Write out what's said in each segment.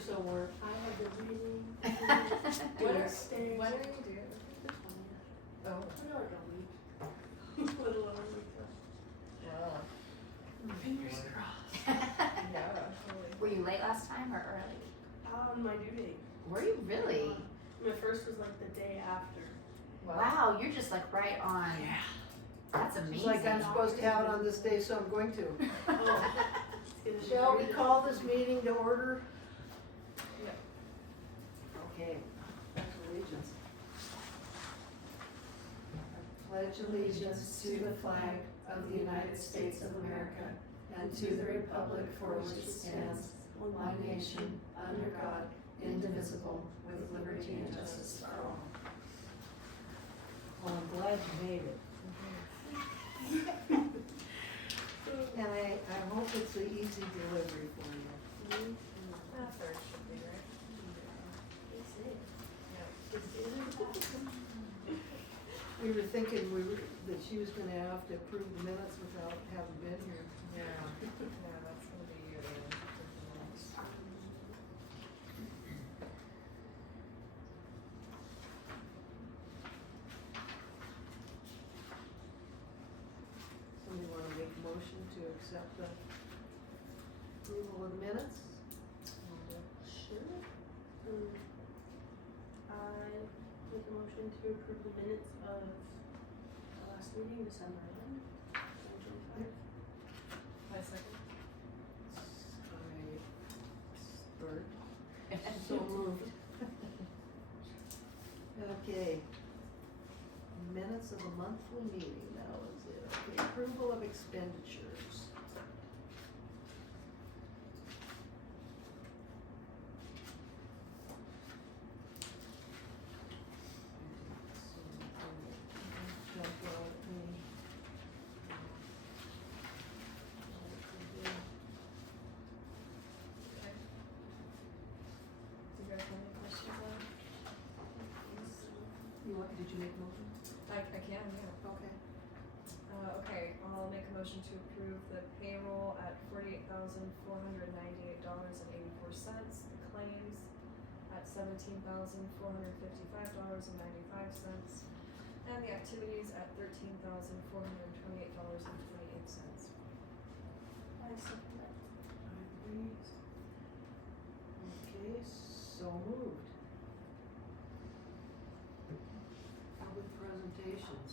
so work. I have been reading. When are Stairs. you doing? Oh. Maybe like a week. Little over a week. Wow. Fingers crossed. Yeah, totally. Were you late last time or early? On my due date. Were you really? My first was like the day after. Wow, you're just like right on. Yeah. That's It's amazing. like I'm supposed to have it on this day, so I'm going to. Oh. It's gonna Shall be we call this meeting to order? Yep. Okay, pledge allegiance. I pledge allegiance to the flag of the United States of America and to the republic for which it stands, one nation, under God, indivisible, with liberty and justice for all. Well, I'm glad you made it. And I hope it's an easy delivery for you. Third should be right. It's it. Yeah. It's it. We were thinking that she was gonna have to approve the minutes without having been here. Yeah, that's gonna be you. Somebody wanna make a motion to accept the approval of the minutes? Sure. I make a motion to approve the minutes of the last meeting, December 11th, 2025. My second. I start. So moved. Okay. Minutes of the monthly meeting now is it. Okay, approval of expenditures. Jump out at me. Okay. Do you guys have any questions on it? Did you make a motion? I can, yeah. Okay. Okay, I'll make a motion to approve the payroll at $48,498.84, the claims at $17,455.95, and the activities at $13,428.28. I second that. Okay, so moved. Public presentations.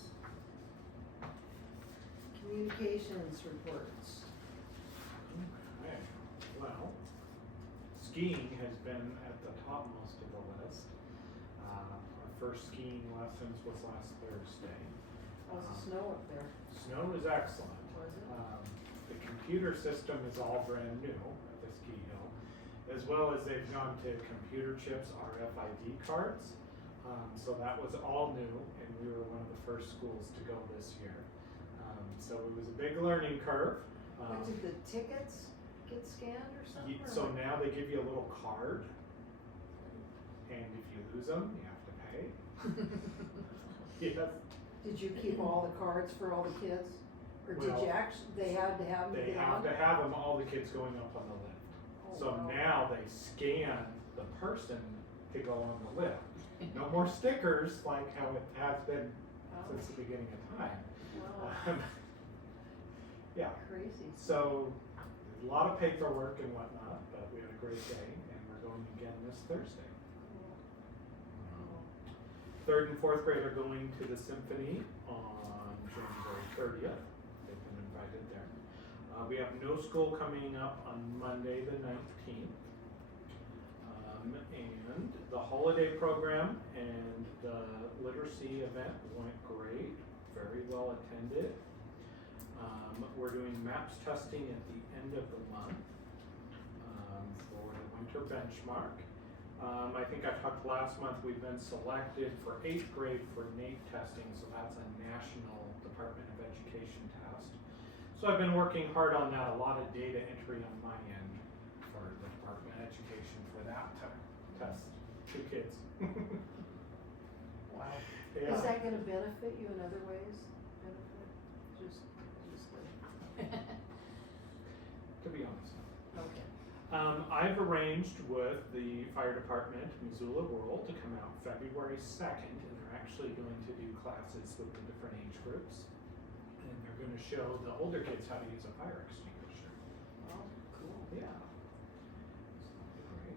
Communications reports. Okay, well, skiing has been at the topmost of the list. Our first skiing lessons was last Thursday. How's the snow up there? Snow is excellent. Was it? The computer system is all brand new at the ski hill, as well as they've gone to computer chips, RFID cards. So that was all new, and we were one of the first schools to go this year. So it was a big learning curve. But did the tickets get scanned or something? or So what? now they give you a little card, and if you lose them, you have to pay. Yes, Did you keep all the cards for all the kids? Or did Well, you actually, they had to have them they get have on? to have them, all the kids going up on the lift. Oh, So wow. now they scan the person to go on the lift. No more stickers like how it has been Oh, since the beginning of time. wow, Yeah, crazy. so a lot of paperwork and whatnot, but we had a great day, and we're going again this Thursday. Third and fourth grade are going to the symphony on January 30th. They've been invited there. We have no school coming up on Monday the 19th. And the holiday program and the literacy event went great, very well attended. We're doing MAPS testing at the end of the month for the winter benchmark. I think I talked last month, we've been selected for 8th grade for NAEP testing, so that's a National Department of Education test. So I've been working hard on that, a lot of data entry on my end for the Department of Education for that test. 2 kids. Wow. Yeah. Is that gonna benefit you in other ways? Benefit, just To be honest. okay. I've arranged with the fire department, Missoula Rural, to come out February 2nd, and they're actually going to do classes with the different age groups. And they're going to show the older kids how to use a fire extinguisher. Oh, cool. Yeah. Great.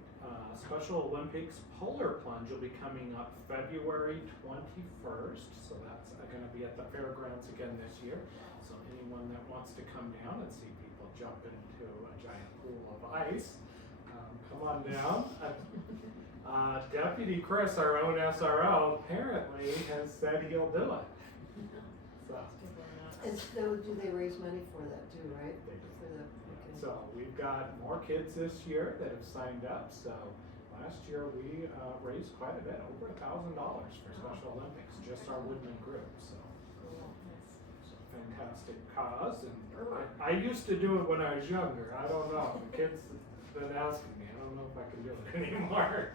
Special Olympics polar plunge will be coming up February 21st, so that's going to be at the fairgrounds again this year. So anyone that wants to come down and see people jump into a giant pool of ice, come on down. Deputy Chris, our own SRO, apparently has said he'll do it. So, People are nuts. And so do they raise money for that too, right? They do. For the, okay. so we've got more kids this year that have signed up. So last year we raised quite a bit, over $1,000 for Special Olympics, just our Woodman group. So it's a fantastic cause, and I used to do it when I was younger. I don't know. The kids have been asking me. I don't know if I can do it anymore.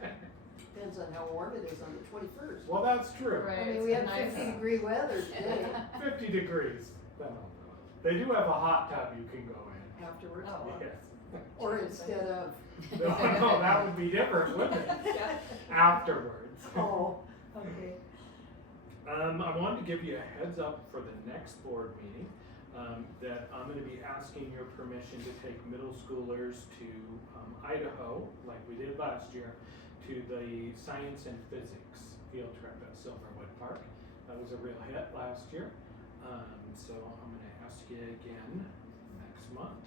Depends on how warm it is on the 21st. Well, that's true. Right. I mean, it's we had nice. 50-degree weather today 50 degrees. They do have a hot tub you can go in. afterwards. Oh, wow. Yes. Or instead of. No, that would be different, wouldn't it? Yeah. Afterwards. Oh, okay. I wanted to give you a heads up for the next board meeting, that I'm going to be asking your permission to take middle schoolers to Idaho, like we did last year, to the science and physics field trip at Silverwood Park. That was a real hit last year. So I'm going to ask you again next month.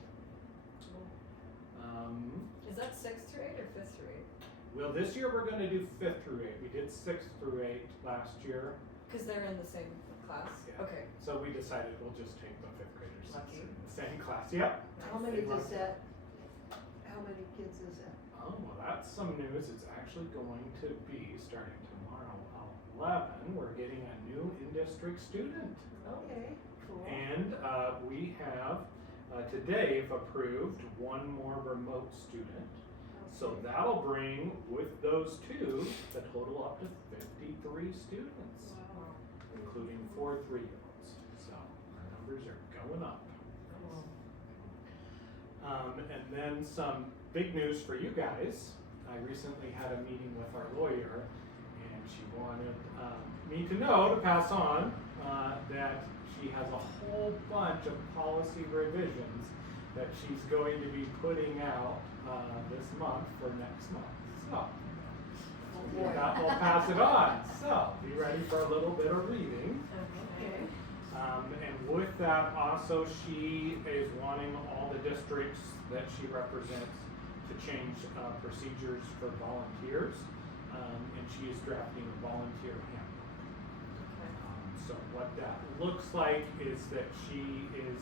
Is that 6th through 8 or 5th through 8? Well, this year we're going to do 5th through 8. We did 6th through 8 last year. Because they're in the same class? Yeah. Okay. So we decided we'll just take the 5th graders Lucky. in the same class. Yep. How many does that, how many kids is that? Oh, well, that's some news. It's actually going to be, starting tomorrow, 11, we're getting a new in-district student. Okay, cool. And we have, today, if approved, one more remote student. So that'll bring, with those two, the total up to 53 students, Wow. including 4 3-year-olds. So our numbers are going up. And then some big news for you guys. I recently had a meeting with our lawyer, and she wanted me to know, to pass on, that she has a whole bunch of policy revisions that she's going to be putting out this month for next month. So boy. we'll pass it on. So be ready for a little bit of reading. Okay. And with that, also, she is wanting all the districts that she represents to change procedures for volunteers, and she is drafting a volunteer handbook. So what that looks like is that she is,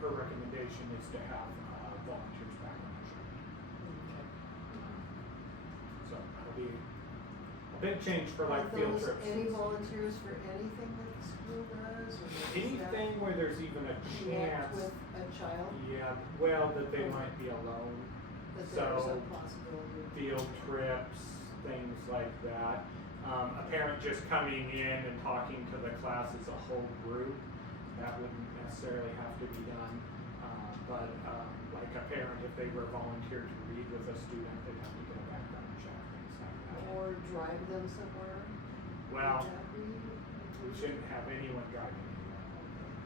her recommendation is to have volunteers back on the show. So that'll be a big change for like Are field those trips. any volunteers for anything that the school does? Or is that Anything where there's even a connect chance, with a child, yeah, well, that they might be alone, that there's So- a possibility? field trips, things like that. A parent just coming in and talking to the class as a whole group, that wouldn't necessarily have to be done. But like a parent, if they were volunteered to read with a student, they'd have to get a background check, things like that. Or drive them somewhere? Well, Would that be? we shouldn't have anyone driving anywhere.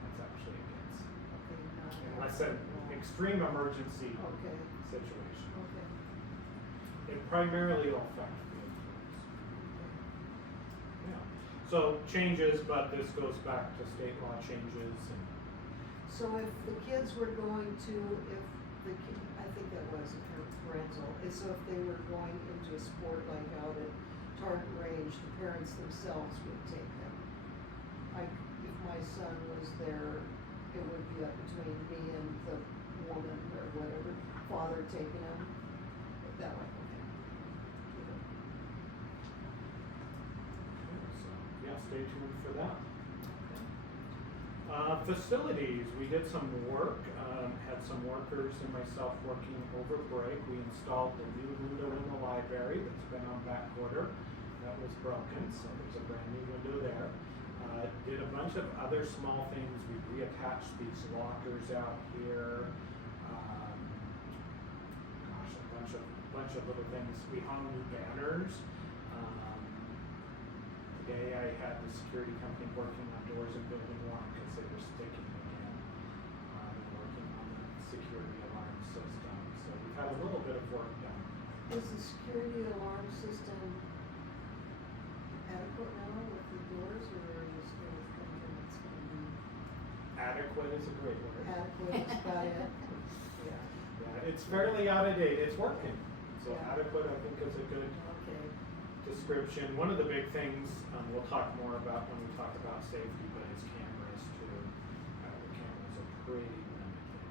That's actually against, Okay, not unless an extreme emergency Okay, situation. okay. It primarily will affect field trips. Yeah. So changes, but this goes back to state law changes and. So if the kids were going to, I think that was a parental, so if they were going into a sport like out at Target Range, the parents themselves would take them. If my son was there, it would be up between me and the woman or whatever, father taking him, that way, okay. So, yeah, stay tuned for that. Facilities, we did some work, had some workers and myself working over break. We installed the new window in the library that's been on back order. That was broken, so there's a brand new window there. Did a bunch of other small things. We reattached these lockers out here. bunch of little things. We hung banners. Today I had the security company working on doors in building one because they were sticking again. And working on the security alarm system. So we've had a little bit of work done. Is the security alarm system adequate now with the doors, or is there something that's gonna be Adequate is a great word. adequate, is about it? Yeah, Yeah, it's fairly out of date. It's working. So Yeah. adequate, I think, is a good okay. description. One of the big things we'll talk more about when we talk about safety, but it's cameras too. The cameras are pretty limited.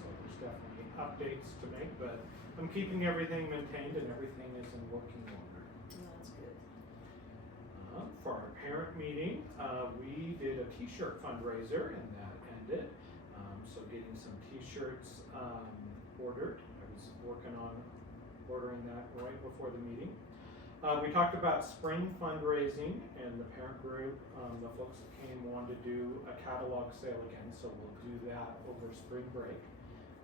So there's definitely updates to make, but I'm keeping everything maintained and everything is in working order. Yeah, that's good. For our parent meeting, we did a t-shirt fundraiser and that ended. So getting some t-shirts ordered. I was working on ordering that right before the meeting. We talked about spring fundraising and the parent group, the folks that came wanted to do a catalog sale again, so we'll do that over spring break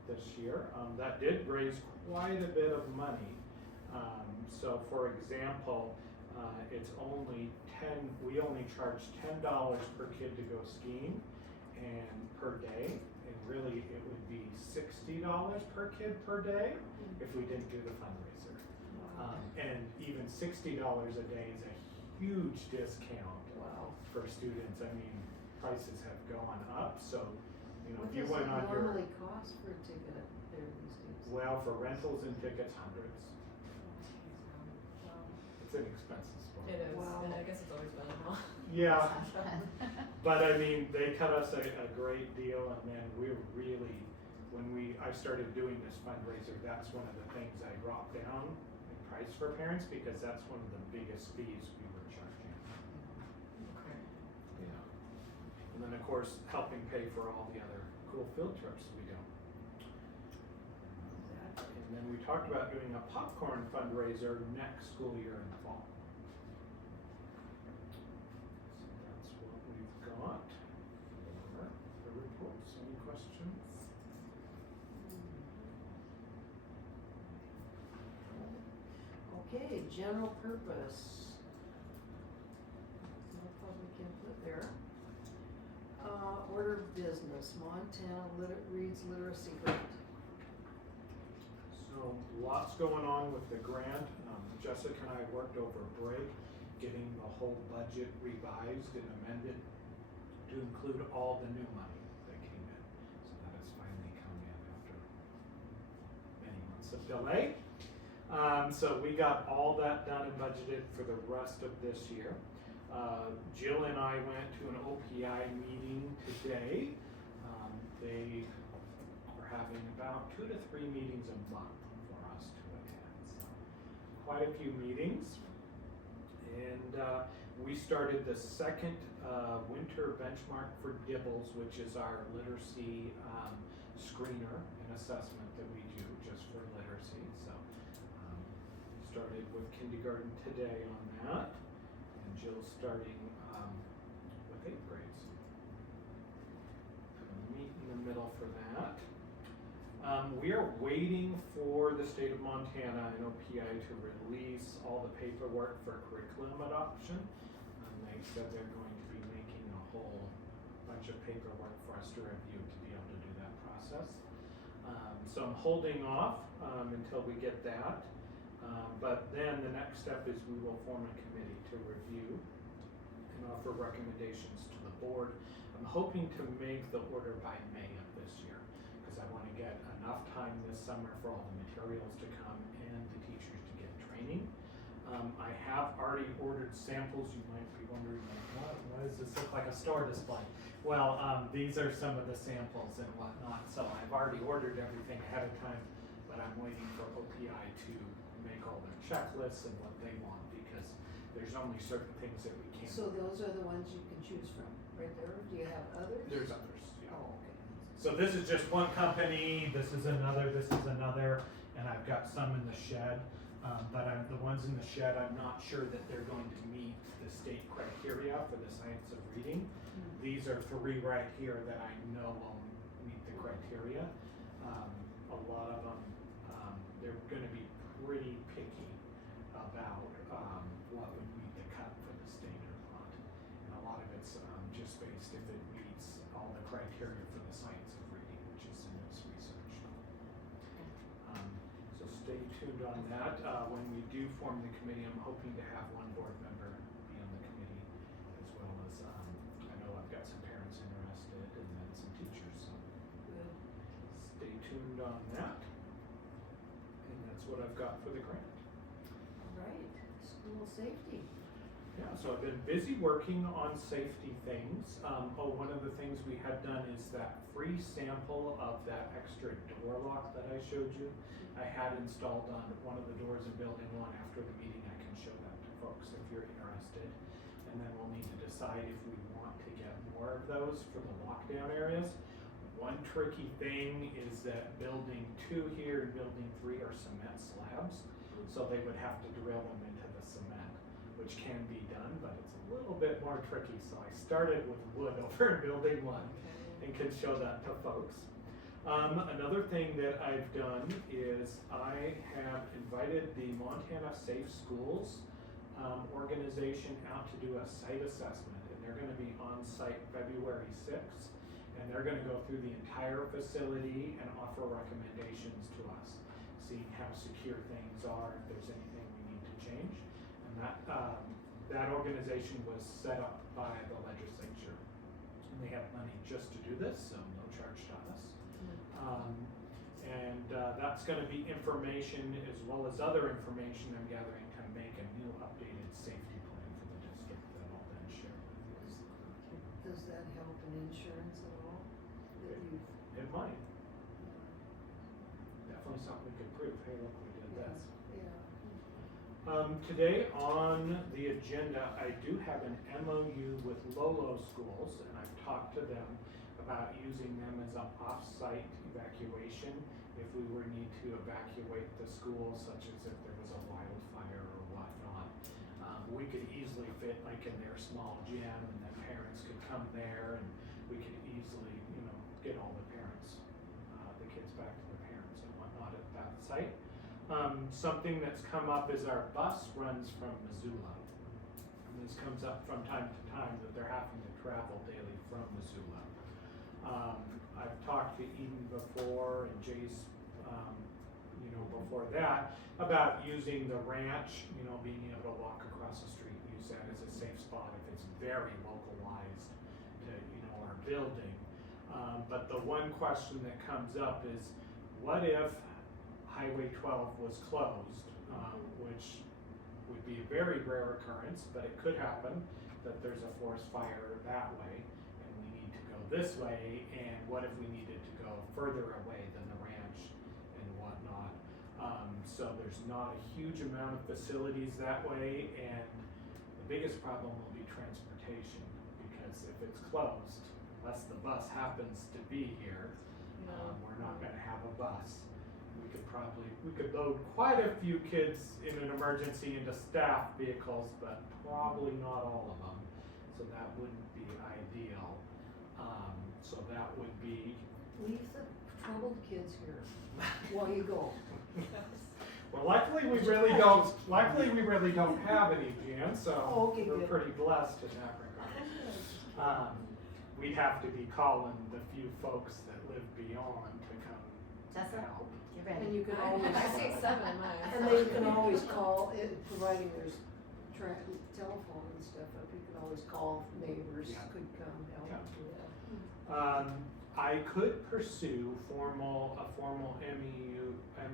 this year. That did raise quite a bit of money. So for example, it's only we only charge $10 per kid to go skiing and per day, and really it would be $60 per kid per day if we didn't do the fundraiser. And even $60 a day is a huge discount Wow. for students. I mean, prices have gone up, so, you know, What if you does went it on your, normally cost for a ticket there these days? well, for rentals and tickets, hundreds. Wow. It's an expensive sport. It is, Wow. and I guess it's always been, huh? Yeah, Sounds fun. but I mean, they cut us a great deal, and then we really, when I started doing this fundraiser, that's one of the things I dropped down in price for parents, because that's one of the biggest fees we were charging. Okay. Yeah. And then, of course, helping pay for all the other cool field trips we do. And then we talked about doing a popcorn fundraiser next school year in the fall. So that's what we've got for the reports. Any questions? Okay, general purpose. No public input there. Order of business, Montana Reads Literacy Grant. So lots going on with the grant. Jessica and I worked over break, getting the whole budget revised and amended to include all the new money that came in. So that has finally come in after many months of delay. So we got all that done and budgeted for the rest of this year. Jill and I went to an OPI meeting today. They are having about 2 to 3 meetings a month for us to attend. So quite a few meetings. And we started the second winter benchmark for Dibbles, which is our literacy screener and assessment that we do just for literacy. So started with kindergarten today on that, and Jill's starting with 8th grades. Meet in the middle for that. We are waiting for the state of Montana and OPI to release all the paperwork for curriculum adoption. They said they're going to be making a whole bunch of paperwork for us to review to be able to do that process. So I'm holding off until we get that. But then the next step is we will form a committee to review and offer recommendations to the board. I'm hoping to make the order by May of this year, because I want to get enough time this summer for all the materials to come and the teachers to get training. I have already ordered samples. You might be wondering, like, why does this look like a store display? Well, these are some of the samples and whatnot. So I've already ordered everything ahead of time, but I'm waiting for OPI to make all their checklists and what they want, because there's only certain things that we can't. So those are the ones you can choose from, right there? Do you have others? There's others, yeah. Oh, okay. So this is just one company, this is another, and I've got some in the shed. But the ones in the shed, I'm not sure that they're going to meet the state criteria for the science of reading. These are 3 right here that I know will meet the criteria. A lot of them, they're going to be if it meets all the criteria for the science of reading, which is in its research. So stay tuned on that. When we do form the committee, I'm hoping to have one board member be on the committee, as well as, I know I've got some parents interested and then some teachers, so Good. stay tuned on that. And that's what I've got for the grant. Right, school safety. Yeah, so I've been busy working on safety things. One of the things we had done is that free sample of that extra door lock that I showed you. I had installed on one of the doors in building 1. After the meeting, I can show that to folks if you're interested. And then we'll need to decide if we want to get more of those for the lockdown areas. One tricky thing is that building 2 here and building 3 are cement slabs. So they would have to drill them into the cement, which can be done, but it's a little bit more tricky. So I started with wood over in building 1 and can show that to folks. Another thing that I've done is I have invited the Montana Safe Schools organization out to do a site assessment, and they're going to be on site February 6th, and they're going to go through the entire facility and offer recommendations to us, seeing how secure things are, if there's anything we need to change. And that organization was set up by the legislature, and they have money just to do this, so no charge to us. That's going to be information as well as other information I'm gathering to make a new updated safety plan for the district that I'll then share with you. Does that help in insurance at all? That you've, It might. Definitely something we could prove. Hey, look, we did this. yeah. Today on the agenda, I do have an MOU with Lolo Schools, and I've talked to them about using them as an off-site evacuation if we were need to evacuate the school, such as if there was a wildfire or whatnot. We could easily fit like in their small gym, and then parents could come there, and we could easily, get all the parents, the kids back to the parents and whatnot at that site. Something that's come up is our bus runs from Missoula. And this comes up from time to time that they're having to travel daily from Missoula. I've talked to Eden before and Jace, before that about using the ranch, being able to walk across the street, use that as a safe spot if it's very localized to, our building. But the one question that comes up is, what if Highway 12 was closed, which would be a very rare occurrence, but it could happen that there's a forest fire that way and we need to go this way, and what if we needed to go further away than the ranch and whatnot. So there's not a huge amount of facilities that way, and the biggest problem will be transportation, because if it's closed, unless the bus happens to be here, we're not going to have a bus. We could load quite a few kids in an emergency into staff vehicles, but probably not all of them. So that wouldn't be ideal. So that would be. Leave the troubled kids here while you go. Well, luckily we really don't. Luckily we really don't have any, Jan. So Okay, we're good. pretty blessed in that regard. We'd have to be calling the few folks that live beyond to come Tessa, help. get ready. And you can always, I see 7 in mine. and then you can always call, providing there's telephone and stuff, you can always call neighbors, Yeah. could come help. Yeah. Yeah. I could pursue a formal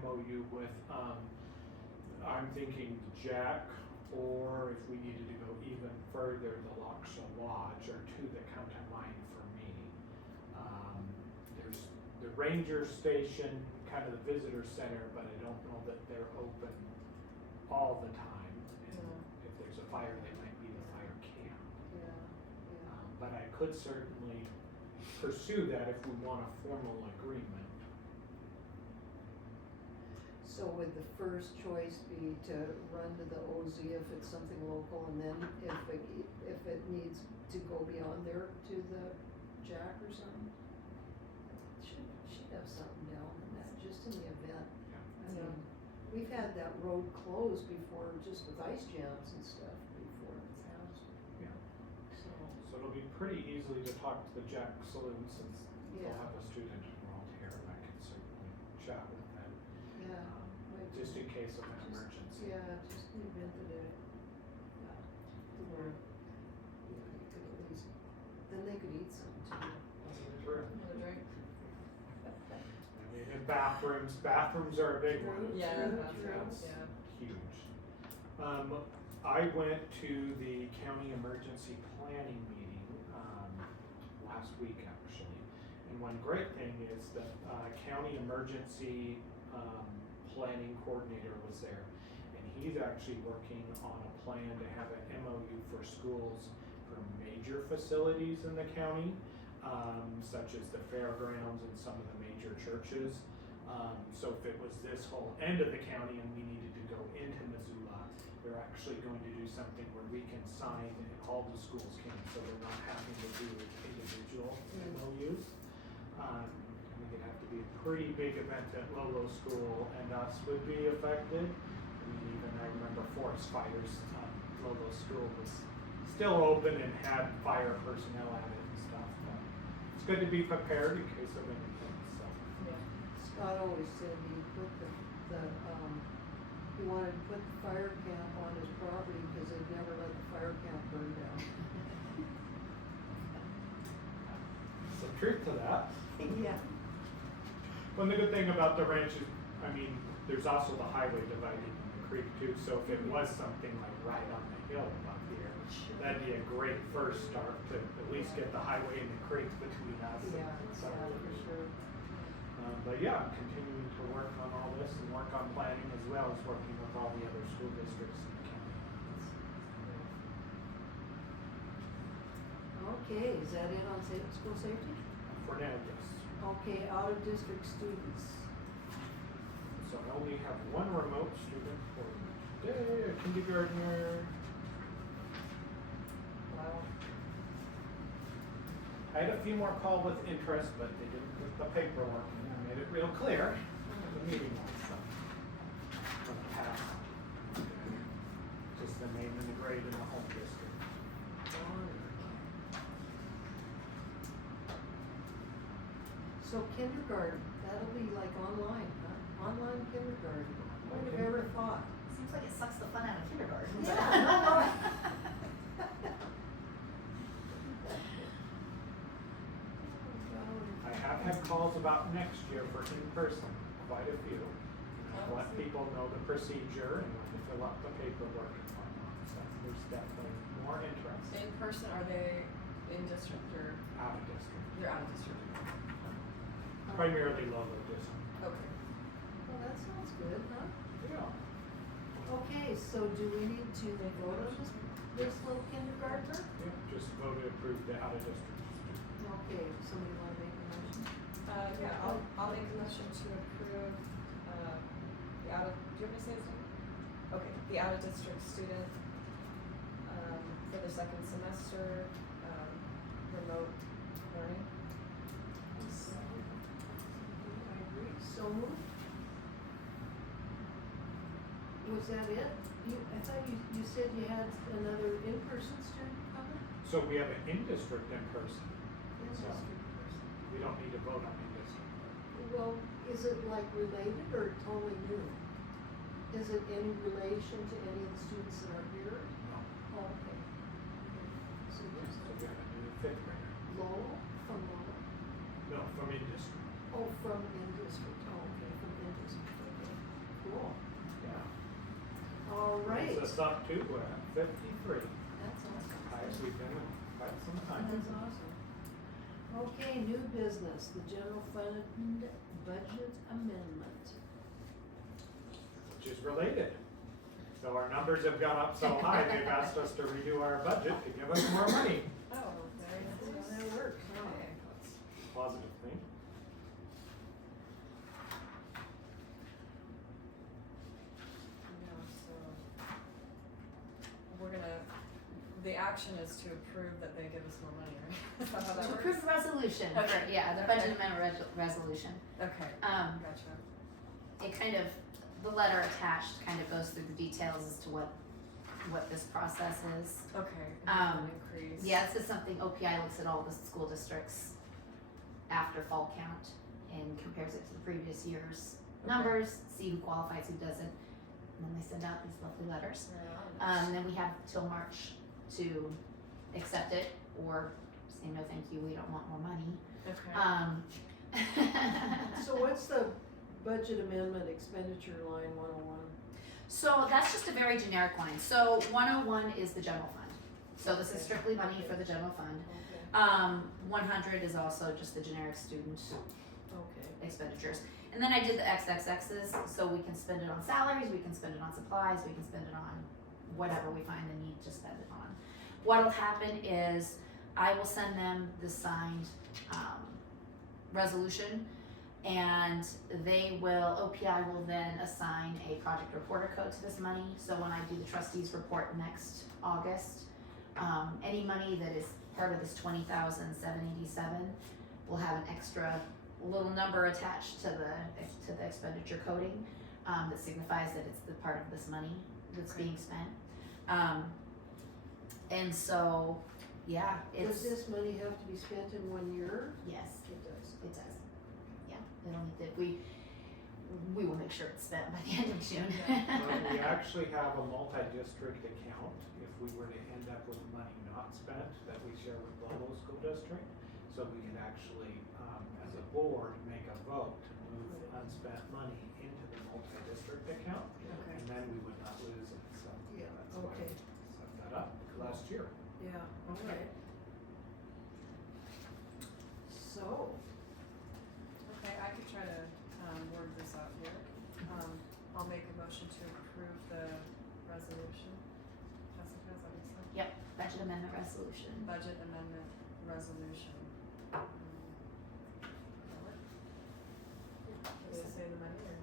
MOU with, I'm thinking Jack, or if we needed to go even further, the Loksha Lodge are 2 that come to mind for me. There's the ranger station, kind of the visitor center, but I don't know that they're open all the time. And if there's a fire, they might be the fire camp. Yeah. But I could certainly pursue that if we want a formal agreement. So would the first choice be to run to the OZ if it's something local, and then if it needs to go beyond there to the Jack or something? She'd have something down in that, just in the event. I mean, we've had that road closed before, just with ice jams and stuff before in the past. Yeah. So, So So it'll be pretty easily to talk to the Jack Saloon since they'll Yeah. have a student enrolled here, and I can certainly chat with them, Yeah. Like, just in case of an emergency. Yeah, just in the event that it, yeah, to where, you know, you could at least, then they could eat something too. True. Another drink? I mean, and bathrooms are a big one. True. Yeah, True, bathrooms, true. yeah. Huge. I went to the county emergency planning meeting, last week actually. And one great thing is that, county emergency, planning coordinator was there. And he's actually working on a plan to have an MOU for schools for major facilities in the county, such as the fairgrounds and some of the major churches. So if it was this whole end of the county and we needed to go into Missoula, they're actually going to do something where we can sign and all the schools can, so they're not having to do individual MOUs. I think it'd have to be a pretty big event that Lolo School and us would be affected. I mean, even I remember Forest Fires, Lolo School was still open and had fire personnel at it and stuff, but it's good to be prepared in case of anything, so. Yeah. Scott always said he put he wanted to put the fire camp on his property because they'd never let the fire camp burn down. Some truth to that. Yeah. One the good thing about the ranch is, I mean, there's also the highway dividing the creek too, so if it was something like right on the hill up here, that'd be a great first start to at least get the highway and the creek between us. Yeah, and some of for the- sure. But yeah, I'm continuing to work on all this and work on planning as well as working with all the other school districts in the county. Okay, is that it on school safety? For now, yes. Okay, out of district students. So I only have one remote student for today, a kindergartner. Wow. I had a few more call with interest, but they didn't put the paperwork in. I made it real clear what the meeting was, so. From the past. Just the name and the grade and the home district. So kindergarten, that'll be like online, huh? Online kindergarten. Who would have ever thought? Seems like it sucks the fun out of kindergarten. Yeah. I have had calls about next year for in-person, quite a few. And I've let people know the procedure and when to fill out the paperwork and whatnot, so there's definitely more interest In person, are they in district or out of district. they're out of district? Primarily Lolo district. Okay. Well, that sounds good, huh? Yeah. Okay, so do we need to vote on this little kindergartner? Yeah, just vote to approve the out of district. Okay, somebody wanna make a motion? Yeah, I'll make a motion to approve, the out of, do you want me to say his name? Okay, the out of district student, for the second semester, remote learning. I agree, so moved. Was that it? I thought you said you had another in-person student coming? So we have an in-district in person. In-district person. We don't need to vote on in-district. Well, is it like related or totally new? Is it any relation to any of the students that are here? No. Oh, okay. So yes, So we have a new fifth grader. Lowell, from Lowell? No, from in-district. Oh, from in-district, oh, okay, from in-district, okay, cool. Yeah. All right. Brings us up to, we're at 53. That's awesome. Highest we've been in quite some time. That's awesome. Okay, new business, the general fund budget amendment. Which is related. So our numbers have gone up so high, they've asked us to redo our budget to give us more money. Oh, very That's nice. how that works, huh? Okay. That's a positive thing. Yeah, so we're gonna, the action is to approve that they give us more money, right? Is that how that To works? approve the resolution, Okay. for, yeah, the budget amendment resolution. Okay, It kind of, the letter attached kind of goes through the details as to what what this process is. Okay. Increase. Yeah, this is something OPI looks at all the school districts after fall count and compares it to the previous year's numbers, see who qualifies, who doesn't, and then they send out these lovely letters. Then we have till March to accept it or say no thank you, we don't want more money. Okay. So what's the budget amendment expenditure line 101? So that's just a very generic line. So 101 is the general fund. So this is strictly money for the general fund. Okay. 100 is also just the generic student Okay. expenditures. And then I did the XXX's, so we can spend it on salaries, we can spend it on supplies, we can spend it on whatever we find the need to spend it on. What'll happen is I will send them the signed resolution, and they will, OPI will then assign a project reporter code to this money. So when I do the trustees report next August, any money that is part of this 20,787 will have an extra little number attached to the expenditure coding that signifies that it's the part of this money that's being spent. And so, yeah, Does it's, this money have to be spent in 1 year? yes, It does. it does. Yeah, it'll need to, we will make sure it's spent by the end of June. We actually have a multi-district account if we were to end up with money not spent that we share with Lolo School District. So we could actually, as a board, make a vote to move unspent money into the multi-district account, Okay. and then we would not lose it. So Yeah, that's why okay. we set that up last year. Yeah, okay. So, Okay, I could try to word this out here. I'll make a motion to approve the resolution. Jessica, is that what you said? Yep, budget amendment resolution. Budget amendment resolution. Does it say the money or?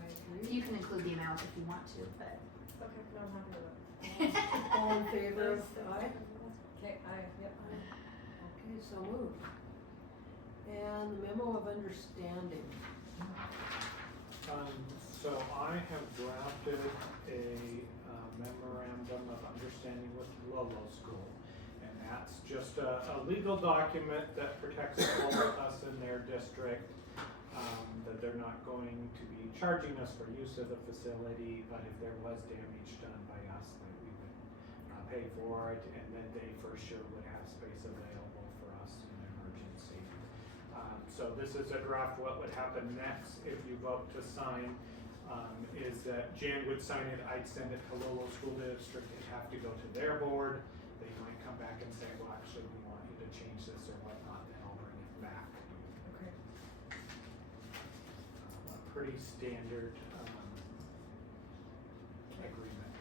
I agree. You can include the amount if you want to, but. Okay, no, I'm happy with it. All in favor of aye? Okay, yep. Okay, so moved. And the memo of understanding. So I have drafted a memorandum of understanding with Lolo School. And that's just a legal document that protects all of us in their district, that they're not going to be charging us for use of the facility, but if there was damage done by us, that we would pay for it, and then they for sure would have space available for us in an emergency. So this is a draft. What would happen next if you vote to sign is that Jan would sign it, I'd send it to Lolo School District, it'd have to go to their board, they might come back and say, well, actually, we want you to change this or whatnot, then I'll bring it back. Okay. A pretty standard agreement.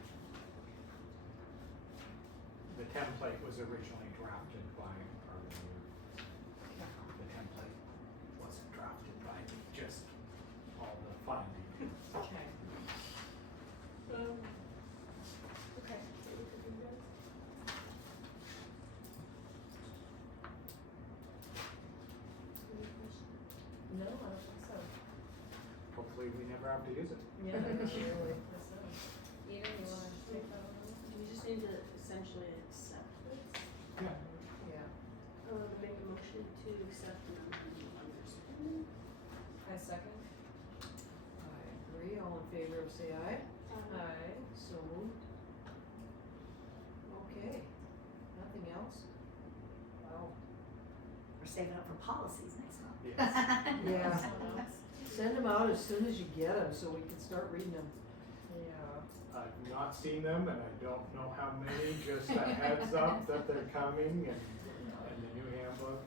The template was originally drafted by our lawyer. The template wasn't drafted by me, just all the findings. Okay. Okay. No, I don't think so. Hopefully, we never have to use it. Yeah, really. Eden, you wanna take that one? Do we just need to essentially accept this? Yeah. Yeah. Make a motion to accept the memorandum of understanding. I second. I agree. All in favor of say aye. Aye. So moved. Okay. Nothing else? Wow. We're saving up for policies next month. Yes. Yeah. Someone else? Send them out as soon as you get them so we can start reading them. Yeah. I've not seen them, and I don't know how many, just a heads up that they're coming and the new handbook.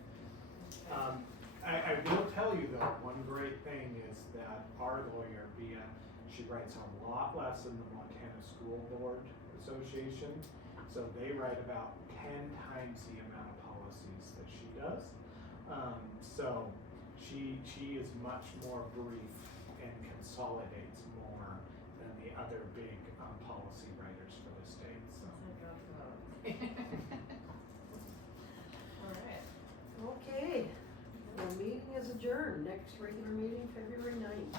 I will tell you though, one great thing is that our lawyer, Bia, she writes a lot less than the Montana School Board Association. So they write about 10 times the amount of policies that she does. So she is much more brief and consolidates more than the other big policy writers for the state. So Thank God for that. Alright. Okay. The meeting is adjourned. Next regular meeting, February 9th.